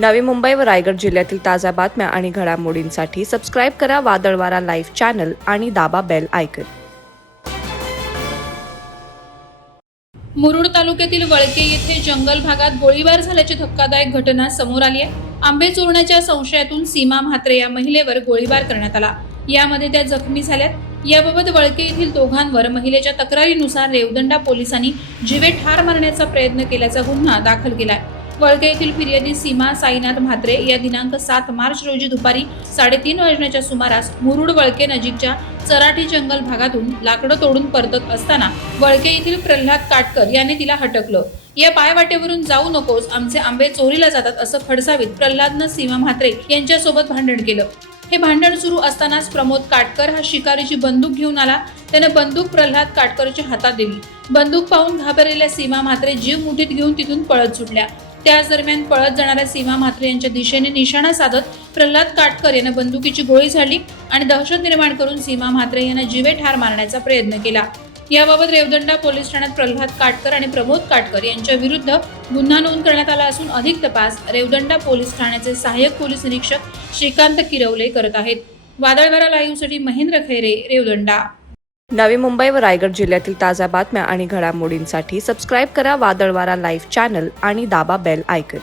नवी मुंबई व रायगड जिल्ह्यातील ताज्या बातम्या आणि घडामोडींसाठी सबस्क्राईब करा वादळवारा लाईव्ह चॅनल आणि दाबा बेल आयकॉन। मुरुड तालुक्यातील वळके येथे जंगल भागात गोळीबार झाल्याची धक्कादायक घटना समोर आली आहे। आंबे चोरण्याच्या संशयातून सीमा म्हात्रे या महिलेवर गोळीबार करण्यात आला। यामध्ये त्या जखमी झाल्यात। याबाबत वळके येथील दोघांवर महिलेच्या तक्रारीनुसार रेवदंडा पोलिसांनी जीवे ठार मारण्याचा प्रयत्न केल्याचा गुन्हा दाखल केलाय। वळके येथील फिर्यादी सीमा साईनाथ म्हात्रे या दिनांक 7 मार्च रोजी दुपारी 3:30 वाजण्याच्या सुमारास मुरुड वळके नजीकच्या चराठी जंगल भागातून लाकडं तोडून परतत असताना वळके येथील प्रल्हाद काटकर याने तिला हटकलं। या पायवाटेवरून जाऊ नकोस, आमचे आंबे चोरीला जातात असं खडसावीत प्रल्हादनं सीमा म्हात्रे यांच्यासोबत भांडण केलं। हे भांडण सुरू असतानाच प्रमोद काटकर हा शिकारीची बंदूक घेऊन आला। त्याने बंदूक प्रल्हाद काटकरच्या हातात दिली। बंदूक पाहून घाबरलेल्या सीमा म्हात्रे जीव मुठीत घेऊन तिथून पळत सुटल्या। त्याच दरम्यान पळत जाणाऱ्या सीमा म्हात्रे यांच्या दिशेने निशाणा साधत प्रल्हाद काटकर यांना बंदुकीची गोळी झाडली आणि दहशत निर्माण करून सीमा म्हात्रे यांना जीवे ठार मारण्याचा प्रयत्न केला। याबाबत रेवदंडा पोलीस ठाण्यात प्रल्हाद काटकर आणि प्रमोद काटकर यांच्या विरुद्ध गुन्हा नोंद करण्यात आला असून अधिक तपास रेवदंडा पोलीस ठाण्याचे सहाय्यक पोलीस निरीक्षक श्रीकांत किरवले करत आहेत। वादळवारा लाईव्हसाठी महेंद्र खैरे, रेवदंडा। नवी मुंबई व रायगड जिल्ह्यातील ताज्या बातम्या आणि घडामोडींसाठी सबस्क्राईब करा वादळवारा लाईव्ह चॅनल आणि दाबा बेल आयकॉन।